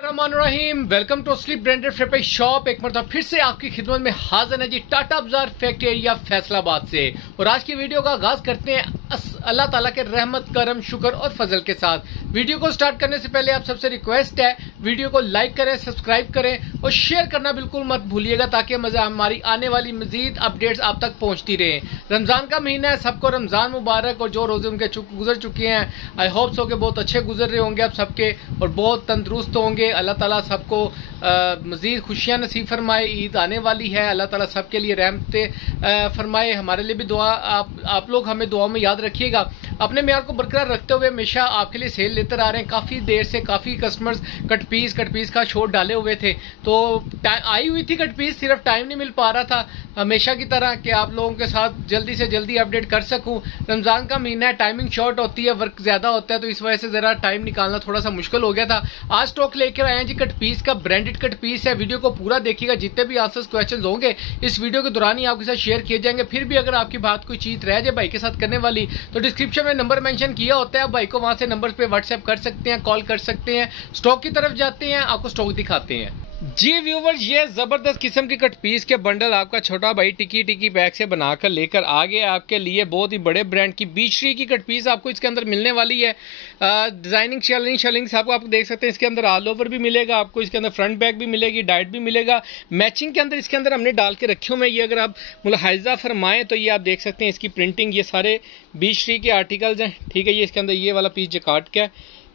Rahim welcome to sleep branded frappe shop. एक मरतबा फिर से आपकी खिदमत में हाजिर है जी, टाटा बाजार फैक्ट्री एरिया फैसलाबाद से। और आज की वीडियो का आगाज करते हैं अल्लाह ताला के रहमत करम शुक्र और फजल के साथ। वीडियो को स्टार्ट करने से पहले आप सबसे रिक्वेस्ट है, वीडियो को लाइक करें, सब्सक्राइब करें और शेयर करना बिल्कुल मत भूलिएगा, ताकि हमारी आने वाली मजीद अपडेट्स आप तक पहुंचती रहे। रमजान का महीना है, सबको रमजान मुबारक। और जो रोजे उनके गुजर चुके हैं, आई होप सो के बहुत अच्छे गुजर रहे होंगे आप सबके और बहुत तंदुरुस्त होंगे। अल्लाह ताला सबको मजीद खुशियां नसीब फरमाए। ईद आने वाली है, अल्लाह ताला सबके लिए रहमतें फरमाए। हमारे लिए भी दुआ, आप लोग हमें दुआ में याद रखिएगा। अपने म्यार को बरकरार रखते हुए हमेशा आपके लिए सेल लेते आ रहे हैं। काफी देर से काफी कस्टमर्स कटपीस का शोर डाले हुए थे, तो आई हुई थी कटपीस, सिर्फ टाइम नहीं मिल पा रहा था हमेशा की तरह कि आप लोगों के साथ जल्दी से जल्दी अपडेट कर सकूं। रमजान का महीना है, टाइमिंग शॉर्ट होती है, वर्क ज्यादा होता है, तो इस वजह से जरा टाइम निकालना थोड़ा सा मुश्किल हो गया था। आज स्टॉक लेकर आए हैं जी कटपीस का, ब्रांडेड कटपीस है। वीडियो को पूरा देखिएगा, जितने भी आंसर्स क्वेश्चन होंगे इस वीडियो के दौरान ही आपके साथ शेयर किए जाएंगे। फिर भी अगर आपकी बात कोई चीज रह जाए भाई के साथ करने वाली, तो डिस्क्रिप्शन में नंबर मेंशन किया होता है, आप भाई को वहां से नंबर पे व्हाट्सएप कर सकते हैं, कॉल कर सकते हैं। स्टॉक की तरफ जाते हैं, आपको स्टॉक दिखाते हैं। जी व्यूवर्स, ये जबरदस्त किस्म की कट पीस के बंडल आपका छोटा भाई टिकी बैग से बनाकर लेकर आ गया आपके लिए। बहुत ही बड़े ब्रांड की बीचरी की कट पीस आपको इसके अंदर मिलने वाली है। डिजाइनिंग शेलिंग से आपको देख सकते हैं, इसके अंदर ऑल ओवर भी मिलेगा आपको, इसके अंदर फ्रंट बैग भी मिलेगी, डाइट भी मिलेगा। मैचिंग के अंदर इसके अंदर हमने डाल के रखे हुए हैं। ये अगर आप मुलाहिजा फरमाएं तो ये आप देख सकते हैं, इसकी प्रिंटिंग, ये सारे बीचरी के आर्टिकल्स हैं। ठीक है, ये इसके अंदर ये वाला पीस जकार्ड का है,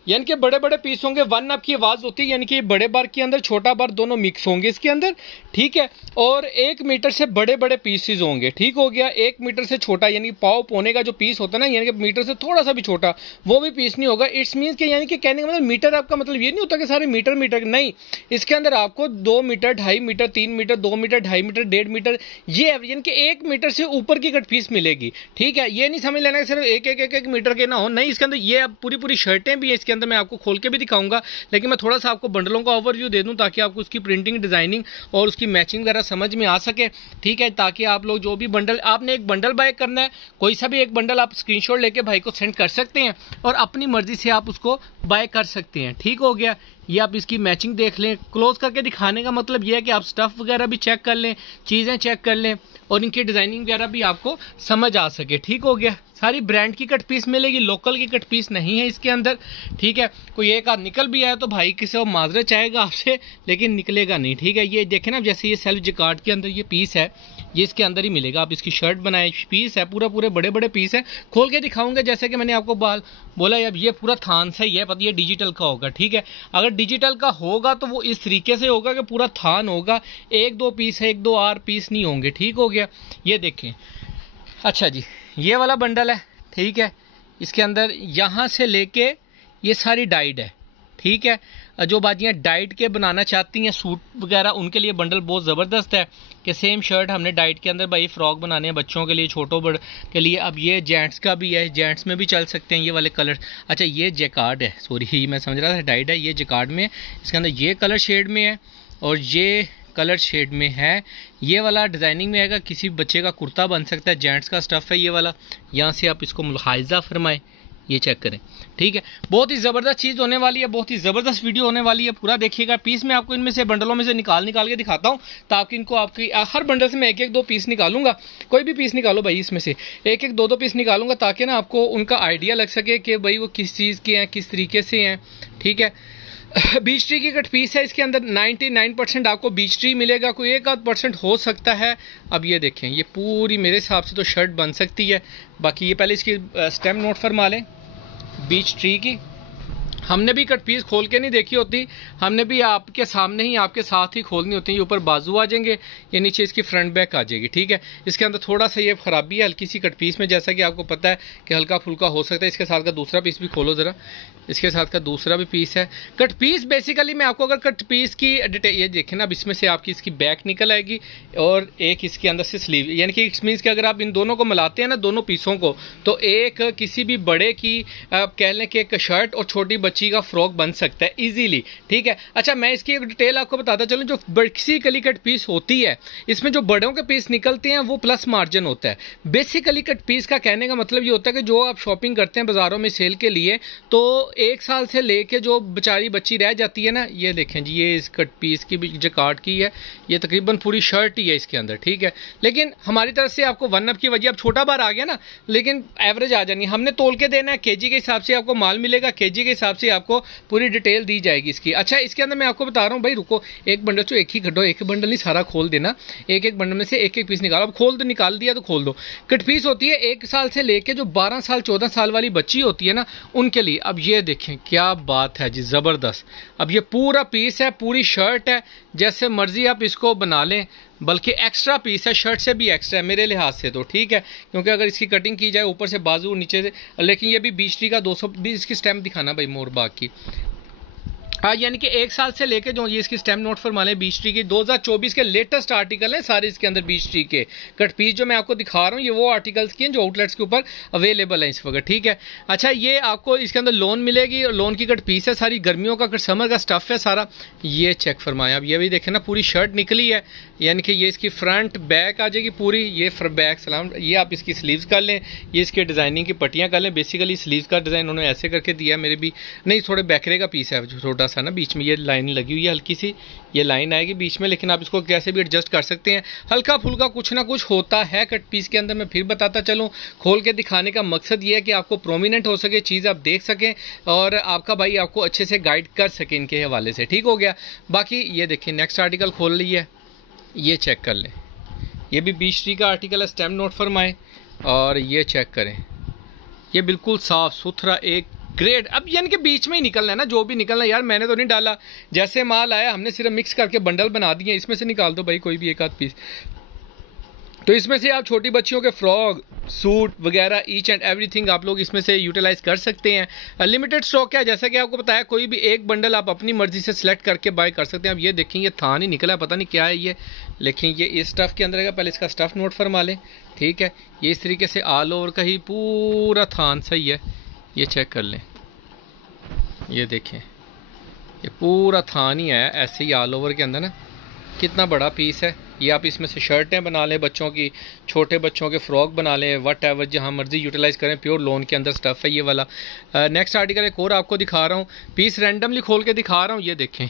यानी कि बड़े बड़े पीस होंगे। वन अप की आवाज होती है, यानी कि बड़े बार के अंदर छोटा बार दोनों मिक्स होंगे इसके अंदर। ठीक है, और 1 मीटर से बड़े बड़े पीसेस होंगे। ठीक हो गया, 1 मीटर से छोटा यानी पाव पौने का जो पीस होता है ना, यानी कि मीटर से थोड़ा सा भी छोटा वो भी पीस नहीं होगा। इट्स मीन्स कि यानी कि कहने का मतलब मीटर आपका मतलब ये नहीं होता कि सारे मीटर नहीं, इसके अंदर आपको 2 metre, 2.5 metre, 3 metre, 2 metre, 2.5 metre, 1.5 metre, ये यानी कि 1 मीटर से ऊपर की कट पीस मिलेगी। ठीक है, ये नहीं समझ लेना सिर्फ एक मीटर के ना हो, नहीं, इसके अंदर ये पूरी शर्टें भी है इसके अंदर, मैं आपको खोल के भी दिखाऊंगा। लेकिन मैं थोड़ा सा आपको बंडलों का ओवरव्यू दे दूं, ताकि आपको उसकी प्रिंटिंग, डिजाइनिंग और उसकी मैचिंग वगैरह समझ में आ सके। ठीक है, ताकि आप लोग जो भी बंडल, आपने एक बंडल बाय करना है, कोई सा भी एक बंडल आप स्क्रीनशॉट लेके भाई को सेंड कर सकते हैं और अपनी मर्जी से आप उसको बाय कर सकते हैं। ठीक हो गया, ये आप इसकी मैचिंग देख लें। क्लोज करके दिखाने का मतलब ये है कि आप स्टफ वगैरह भी चेक कर लें, चीजें चेक कर लें और इनकी डिजाइनिंग वगैरह भी आपको समझ आ सके। ठीक हो गया, सारी ब्रांड की कट पीस मिलेगी, लोकल की कट पीस नहीं है इसके अंदर। ठीक है, कोई एक आध निकल भी आया तो भाई किसी को माजरत चाहेगा आपसे, लेकिन निकलेगा नहीं। ठीक है, ये देखें ना, जैसे ये सेल्फ जकार्ड के अंदर ये पीस है, ये इसके अंदर ही मिलेगा। आप इसकी शर्ट बनाए, पीस है पूरे बड़े बड़े पीस है। खोल के दिखाऊंगा, जैसे कि मैंने आपको बोला अब ये पूरा थान से ही है, पता ये डिजिटल का होगा। ठीक है, अगर डिजिटल का होगा तो वो इस तरीके से होगा कि पूरा थान होगा, 1-2 पीस है, 1-2 आर पीस नहीं होंगे। ठीक हो गया, ये देखें। अच्छा जी, ये वाला बंडल है। ठीक है, इसके अंदर यहां से लेके ये सारी डाइड है। ठीक है, जो बाजियां डाइट के बनाना चाहती हैं सूट वगैरह, उनके लिए बंडल बहुत ज़बरदस्त है कि सेम शर्ट हमने डाइट के अंदर भाई फ्रॉक बनाने हैं बच्चों के लिए, छोटों बड़ के लिए। अब ये जेंट्स का भी है, जेंट्स में भी चल सकते हैं ये वाले कलर। अच्छा, ये जैकार्ड है, सॉरी मैं समझ रहा था डाइट है, ये जैकार्ड में, इसके अंदर ये कलर शेड में है और ये कलर शेड में है। ये वाला डिजाइनिंग में आएगा, किसी बच्चे का कुर्ता बन सकता है, जेंट्स का स्टफ है ये वाला। यहाँ से आप इसको मुलाहिजा फरमाएं, ये चेक करें। ठीक है, बहुत ही ज़बरदस्त चीज़ होने वाली है, बहुत ही ज़बरदस्त वीडियो होने वाली है, पूरा देखिएगा। पीस मैं आपको इनमें से बंडलों में से निकाल के दिखाता हूँ, ताकि इनको आपकी हर बंडल से मैं 1-1-2 पीस निकालूंगा। कोई भी पीस निकालो भाई, इसमें से 1-1, 2-2 पीस निकालूंगा, ताकि ना आपको उनका आइडिया लग सके कि भाई वो किस चीज़ के हैं, किस तरीके से हैं। ठीक है, बीच ट्री की कट पीस है, इसके अंदर 99% आपको बीच ट्री मिलेगा, कोई 1-8% हो सकता है। अब ये देखें, ये पूरी मेरे हिसाब से तो शर्ट बन सकती है। बाकी ये पहले इसकी स्टेम नोट फरमा लें बीच ट्री की। हमने भी कट पीस खोल के नहीं देखी होती, हमने भी आपके सामने ही, आपके साथ ही खोलनी होती है। ये ऊपर बाजू आ जाएंगे, ये नीचे इसकी फ्रंट बैक आ जाएगी। ठीक है, इसके अंदर थोड़ा सा ये खराबी है हल्की सी कट पीस में, जैसा कि आपको पता है कि हल्का फुल्का हो सकता है। इसके साथ का दूसरा पीस भी खोलो जरा, इसके साथ का दूसरा भी पीस है। कट पीस बेसिकली मैं आपको अगर कट पीस की डिटेल ये देखें ना, अब इसमें से आपकी इसकी बैक निकल आएगी और एक इसके अंदर से स्लीव, यानी कि इट्स मीन्स कि अगर आप इन दोनों को मिलाते हैं ना, दोनों पीसों को, तो एक किसी भी बड़े की आप कह लें कि एक शर्ट और छोटी बच्ची बच्ची का फ्रॉक बन सकता है इजीली, ठीक है। अच्छा, मैं इसकी एक डिटेल आपको बताता चलूं। जो बेसिकली कट पीस होती है, इसमें जो बड़ों के पीस निकलते हैं वो प्लस मार्जिन होता है। बेसिकली कट पीस का कहने का मतलब ये होता है कि जो आप शॉपिंग करते हैं बाजारों में सेल के लिए, तो 1 साल से लेके जो बेचारी बच्ची रह जाती है ना, ये देखें जी, ये इस कट पीस की भी जकार्ड की है, ये तकरीबन पूरी शर्ट ही है इसके अंदर, ठीक है। लेकिन हमारी तरफ से आपको 1 अप की वजह, अब छोटा बार आ गया ना, लेकिन एवरेज आ जानी, हमने तोल के देना है, केजी के हिसाब से आपको माल मिलेगा, केजी के हिसाब से आपको पूरी डिटेल दी जाएगी इसकी। अच्छा, इसके अंदर मैं आपको बता रहा हूँ भाई, रुको, एक बंडल तो एक ही कटो, एक बंडल नहीं सारा खोल देना, एक एक बंडल में से एक एक पीस निकालो। अब खोल दो, निकाल दिया तो खोल दो। कट पीस होती है 1 साल से लेके जो 12 साल 14 साल वाली बच्ची होती है ना, उनके लिए। अब ये देखें क्या बात है जी, जबरदस्त। अब ये पूरा पीस है, पूरी शर्ट है, जैसे मर्जी आप इसको बना लें, बल्कि एक्स्ट्रा पीस है, शर्ट से भी एक्स्ट्रा है मेरे लिहाज से तो, ठीक है। क्योंकि अगर इसकी कटिंग की जाए ऊपर से बाजू नीचे से, लेकिन ये भी 20 टी का 220 की स्टैम्प दिखाना भाई मोरबाग की। हाँ, यानी कि 1 साल से लेके जो ये इसकी स्टैम्प नोट फरमा लें 20 टी की, 2024 के लेटेस्ट आर्टिकल हैं सारे इसके अंदर 20 टी के। कट पीस जो मैं आपको दिखा रहा हूँ ये वो आर्टिकल्स की हैं जो आउटलेट्स के ऊपर अवेलेबल है इस वक्त, ठीक है। अच्छा, ये आपको इसके अंदर लोन मिलेगी और लोन की कट पीस है सारी, गर्मियों का समर का स्टफ है सारा। ये चेक फरमाएं, अब ये भी देखें ना, पूरी शर्ट निकली है, यानी कि ये इसकी फ्रंट बैक आ जाएगी पूरी, ये बैक सलाम। ये आप इसकी स्लीव्स कर लें, ये इसके डिजाइनिंग की पट्टियाँ कर लें। बेसिकली स्लीव्स का डिजाइन उन्होंने ऐसे करके दिया है, मेरे भी नहीं, थोड़े बैकरे का पीस है छोटा सा ना, बीच में ये लाइन लगी हुई है, हल्की सी ये लाइन आएगी बीच में, लेकिन आप इसको कैसे भी एडजस्ट कर सकते हैं। हल्का फुल्का कुछ ना कुछ होता है कट पीस के अंदर। मैं फिर बताता चलूं, खोल के दिखाने का मकसद ये है कि आपको प्रोमिनेंट हो सके, चीज़ आप देख सकें और आपका भाई आपको अच्छे से गाइड कर सके इनके हवाले से, ठीक हो गया। बाकी ये देखिए, नेक्स्ट आर्टिकल खोल लिया, ये चेक कर लें, ये भी 20 टी का आर्टिकल है, स्टैम्प नोट फरमाएं और ये चेक करें, ये बिल्कुल साफ सुथरा एक ग्रेड। अब यानी कि बीच में ही निकलना है ना, जो भी निकलना है यार, मैंने तो नहीं डाला, जैसे माल आया हमने सिर्फ मिक्स करके बंडल बना दिए, इसमें से निकाल दो भाई कोई भी एक आध पीस। तो इसमें से आप छोटी बच्चियों के फ्रॉक, सूट वगैरह ईच एंड एवरीथिंग आप लोग इसमें से यूटिलाइज कर सकते हैं। लिमिटेड स्टॉक है, जैसा कि आपको बताया, कोई भी एक बंडल आप अपनी मर्जी से सिलेक्ट करके बाय कर सकते हैं। अब ये देखें, ये थान ही निकला है, पता नहीं क्या है ये, लेकिन ये इस स्टफ के अंदर है। पहले इसका स्टफ नोट फरमा लें, ठीक है। ये इस तरीके से ऑल ओवर का ही पूरा थान सही है, ये चेक कर लें, ये देखें, ये पूरा थान ही है ऐसे ही ऑल ओवर के अंदर ना, कितना बड़ा पीस है। ये आप इसमें से शर्टें बना लें बच्चों की, छोटे बच्चों के फ्रॉक बना लें, वट एवर जहाँ मर्जी यूटिलाइज करें। प्योर लोन के अंदर स्टफ है ये वाला। नेक्स्ट आर्टिकल एक और आपको दिखा रहा हूँ, पीस रैंडमली खोल के दिखा रहा हूँ, ये देखें।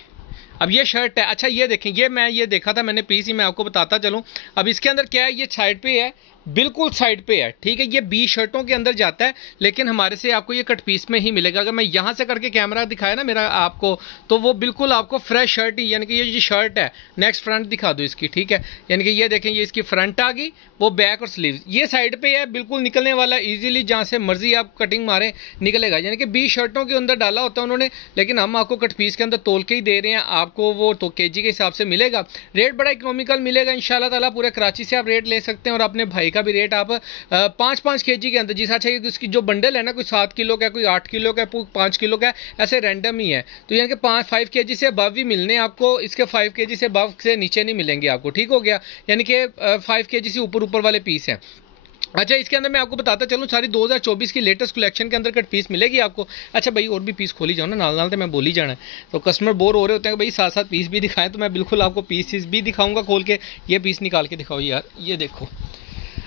अब ये शर्ट है, अच्छा ये देखें, ये मैं ये देखा था मैंने पीस ही, मैं आपको बताता चलूँ। अब इसके अंदर क्या है, ये साइड पे है, बिल्कुल साइड पे है, ठीक है। ये 20 शर्टों के अंदर जाता है, लेकिन हमारे से आपको ये कट पीस में ही मिलेगा। अगर मैं यहाँ से करके कैमरा दिखाया ना मेरा आपको, तो वो बिल्कुल आपको फ्रेश शर्ट ही, यानी कि ये जो शर्ट है, नेक्स्ट फ्रंट दिखा दो इसकी, ठीक है। यानी कि ये देखें, ये इसकी फ्रंट आ गई, वो बैक और स्लीव्स ये साइड पे है, बिल्कुल निकलने वाला इजीली, जहाँ से मर्जी आप कटिंग मारे निकलेगा। यानी कि 20 शर्टों के अंदर डाला होता है उन्होंने, लेकिन हम आपको कट पीस के अंदर तोल के ही दे रहे हैं, आपको वो तो केजी के हिसाब से मिलेगा। रेट बड़ा इकोनॉमिकल मिलेगा इंशाल्लाह ताला। पूरे कराची से आप रेट ले सकते हैं और अपने भाई का भी रेट आप 5-5 केजी के अंदर, जिस अच्छा उसकी जो बंडल है ना, कोई 7 किलो का, कोई 8 किलो का, 5 किलो का, ऐसे रैंडम ही है। तो यानी कि 5 केजी से अबव ही मिलने आपको, इसके 5 केजी से अबव से नीचे नहीं मिलेंगे आपको, ठीक हो गया। यानी कि 5 केजी से ऊपर वाले पीस हैं। अच्छा, इसके अंदर मैं आपको बताता चलूँ, सारी 2024 की लेटेस्ट कलेक्शन के अंदर कट पीस मिलेगी आपको। अच्छा भाई, और भी पीस खोली जाओ ना, नाल तो मैं बोली जाना है, तो कस्टमर बोर हो रहे होते हैं कि भाई साथ साथ पीस भी दिखाएं, तो मैं बिल्कुल आपको पीसेस भी दिखाऊंगा खोल के। ये पीस निकाल के दिखाओ यार, ये देखो।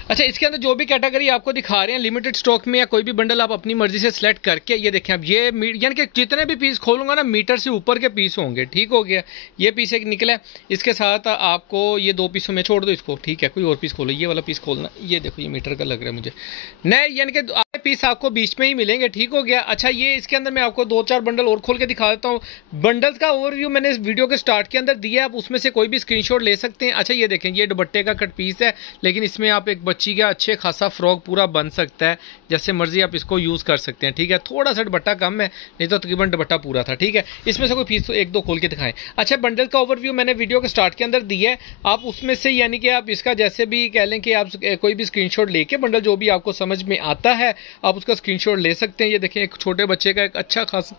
अच्छा, इसके अंदर जो भी कैटेगरी आपको दिखा रहे हैं लिमिटेड स्टॉक में, या कोई भी बंडल आप अपनी मर्जी से सिलेक्ट करके, ये देखें। अब ये यानी कि जितने भी पीस खोलूंगा ना, मीटर से ऊपर के पीस होंगे, ठीक हो गया। ये पीस एक निकला, इसके साथ आपको ये 2 पीसों में छोड़ दो इसको, ठीक है। कोई और पीस खोलो, ये वाला पीस खोलना, ये देखो, ये मीटर का लग रहा है मुझे नहीं, यानी कि पीस आपको बीच में ही मिलेंगे, ठीक हो गया। अच्छा, ये इसके अंदर मैं आपको 2-4 बंडल और खोल के दिखा देता हूँ। बंडल्स का ओवरव्यू मैंने इस वीडियो के स्टार्ट के अंदर दिया है, आप उसमें से कोई भी स्क्रीनशॉट ले सकते हैं। अच्छा, ये देखें, ये दुपट्टे का कट पीस है, लेकिन इसमें आप एक बच्ची का अच्छे खासा फ्रॉक पूरा बन सकता है, जैसे मर्जी आप इसको यूज कर सकते हैं, ठीक है। थोड़ा सा दुपट्टा कम है, नहीं तो तकरीबन दुपट्टा पूरा था, ठीक है। इसमें से कोई पीस तो 1-2 खोल के दिखाएं। अच्छा, बंडल का ओवरव्यू मैंने वीडियो के स्टार्ट के अंदर दिया है, आप उसमें से यानी कि आप इसका जैसे भी कह लें कि आप कोई भी स्क्रीनशॉट लेके बंडल जो भी आपको समझ में आता है आप उसका स्क्रीनशॉट ले सकते हैं। ये देखें, एक छोटे बच्चे का एक अच्छा खासा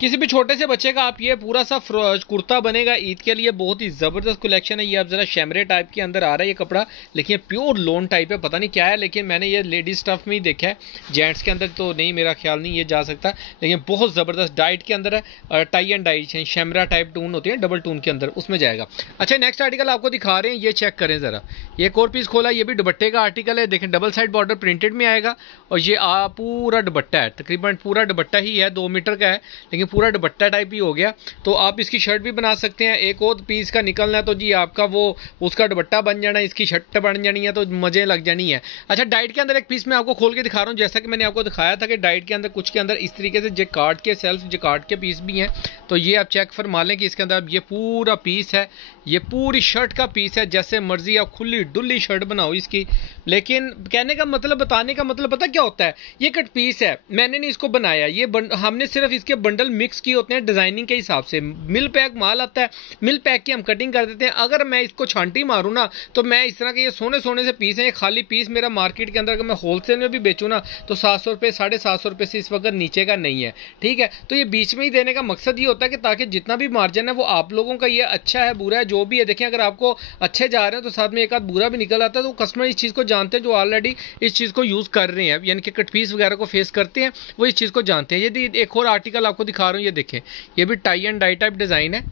किसी भी छोटे से बच्चे का आप ये पूरा सा कुर्ता बनेगा ईद के लिए, बहुत ही ज़बरदस्त कलेक्शन है। ये अब ज़रा शैमरे टाइप के अंदर आ रहा है ये कपड़ा, लेकिन ये प्योर लोन टाइप है, पता नहीं क्या है, लेकिन मैंने ये लेडीज स्टफ में ही देखा है, जेंट्स के अंदर तो नहीं, मेरा ख्याल नहीं ये जा सकता, लेकिन बहुत ज़बरदस्त डाइट के अंदर है, टाई एंड डाइट शैमरा टाइप टून होती है डबल टून के अंदर, उसमें जाएगा। अच्छा नेक्स्ट आर्टिकल आपको दिखा रहे हैं, ये चेक करें ज़रा, ये एक और पीस खोला, ये भी दुपट्टे का आर्टिकल है, देखें डबल साइड बॉर्डर प्रिंटेड में आएगा, और ये पूरा दुपट्टा है, तकरीबन पूरा दुपट्टा ही है, 2 मीटर का है, लेकिन पूरा दुपट्टा टाइप ही हो गया। तो आप इसकी शर्ट भी बना सकते हैं, एक और पीस का निकलना है तो जी आपका वो उसका दुपट्टा बन जाना है, इसकी शर्ट बन जानी है, तो मजे लग जानी है। अच्छा डाइट के अंदर एक पीस मैं आपको खोल के दिखा रहा हूँ, जैसा कि मैंने आपको दिखाया था कि डाइट के अंदर कुछ के अंदर इस तरीके से जैकार्ड के सेल्फ जैकार्ड के पीस भी हैं, तो ये आप चेक फरमा लें कि इसके अंदर ये पूरा पीस है, ये पूरी शर्ट का पीस है, जैसे मर्जी आप खुली डुल्ली शर्ट बनाओ इसकी। लेकिन कहने का मतलब, बताने का मतलब पता क्या होता है, ये कट पीस है, मैंने नहीं इसको बनाया, ये हमने सिर्फ इसके बंडल मिक्स किए होते हैं डिजाइनिंग के हिसाब से, मिल पैक माल आता है, मिल पैक की हम कटिंग कर देते हैं। अगर मैं इसको छांटी मारूं ना तो मैं इस तरह के ये सोने सोने से पीस हैं, ये खाली पीस मेरा मार्केट के अंदर अगर मैं होलसेल में भी बेचूं ना तो 700 रुपये 750 रुपये से इस वक्त नीचे का नहीं है, ठीक है। तो ये बीच में ही देने का मकसद ये होता है कि ताकि जितना भी मार्जिन है वो आप लोगों का, ये अच्छा है बुरा है जो भी है, देखें अगर आपको अच्छे जा रहे हैं तो साथ में एक आध बुरा भी निकल आता है, तो कस्टमर इस चीज़ को जानते हैं, जो ऑलरेडी इस चीज़ को यूज़ कर रहे हैं, यानी कि कट पीस वगैरह को फेस करते हैं, वो इस चीज़ को जानते हैं। यदि एक और आर्टिकल आपको दिखा रहा हूँ, ये देखें, ये भी tie and dye type design है,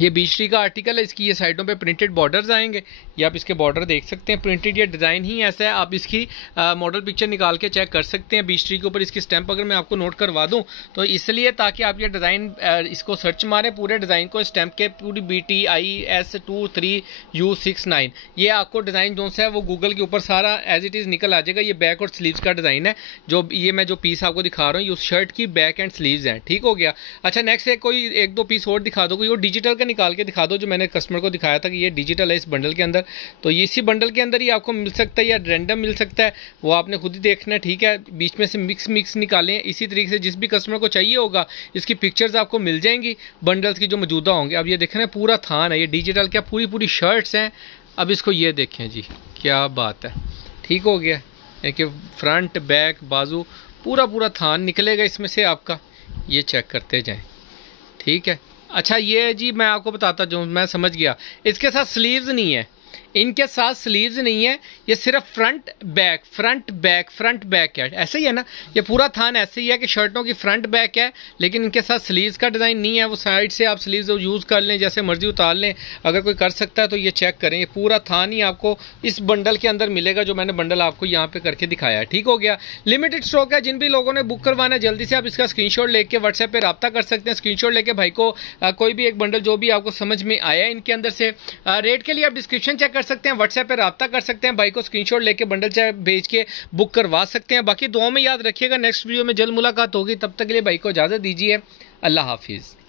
ये बीचरी का आर्टिकल है, इसकी ये साइडों पे प्रिंटेड बॉर्डर्स आएंगे, ये आप इसके बॉर्डर देख सकते हैं, प्रिंटेड ये डिज़ाइन ही ऐसा है, आप इसकी मॉडल पिक्चर निकाल के चेक कर सकते हैं। बीचरी के ऊपर इसकी स्टैंप अगर मैं आपको नोट करवा दूं तो इसलिए ताकि आप ये डिज़ाइन इसको सर्च मारें, पूरे डिज़ाइन को स्टैंप के पूरी BTIS23U69, ये आपको डिज़ाइन जो है वो गूगल के ऊपर सारा एज इट इज़ निकल आ जाएगा। ये बैक और स्लीव्स का डिज़ाइन है, जो ये मैं जो पीस आपको दिखा रहा हूँ, ये उस शर्ट की बैक एंड स्लीव्स हैं, ठीक हो गया। अच्छा नेक्स्ट कोई एक दो पीस और दिखा दो, कोई और डिजिटल निकाल के दिखा दो, जो मैंने कस्टमर को दिखाया था कि ये डिजिटल है इस बंडल के अंदर, तो ये इसी बंडल के अंदर ही आपको मिल सकता है या रैंडम मिल सकता है, वो आपने खुद ही देखना है, ठीक है। बीच में से मिक्स निकालें इसी तरीके से, जिस भी कस्टमर को चाहिए होगा इसकी पिक्चर्स आपको मिल जाएंगी बंडल्स की जो मौजूदा होंगे। अब ये देख रहे हैं पूरा थान है, ये डिजिटल क्या पूरी शर्ट्स हैं। अब इसको ये देखें जी, क्या बात है, ठीक हो गया, कि फ्रंट बैक बाजू पूरा थान निकलेगा इसमें से आपका, ये चेक करते जाएं, ठीक है। अच्छा ये जी मैं आपको बताता जो मैं समझ गया, इसके साथ स्लीव्स नहीं है, इनके साथ स्लीव्स नहीं है, ये सिर्फ फ्रंट बैक है, ऐसे ही है ना, ये पूरा थान ऐसे ही है कि शर्टों की फ्रंट बैक है, लेकिन इनके साथ स्लीव्स का डिज़ाइन नहीं है, वो साइड से आप स्लीव्स यूज़ कर लें, जैसे मर्जी उतार लें, अगर कोई कर सकता है तो ये चेक करें, ये पूरा थान ही आपको इस बंडल के अंदर मिलेगा, जो मैंने बंडल आपको यहाँ पे करके दिखाया है, ठीक हो गया। लिमिटेड स्टॉक है, जिन भी लोगों ने बुक करवाना है जल्दी से आप इसका स्क्रीनशॉट लेके व्हाट्सएप पे रब्ता कर सकते हैं, स्क्रीनशॉट लेके भाई को कोई भी एक बंडल जो भी आपको समझ में आया इनके अंदर से, रेट के लिए आप डिस्क्रिप्शन चेक कर सकते हैं, व्हाट्सएप पे रब्ता कर सकते हैं, भाई को स्क्रीनशॉट लेके बंडल चाहे भेज के बुक करवा सकते हैं। बाकी दुआ में याद रखिएगा, नेक्स्ट वीडियो में जल्द मुलाकात होगी, तब तक के लिए भाई को इजाजत दीजिए, अल्लाह हाफिज।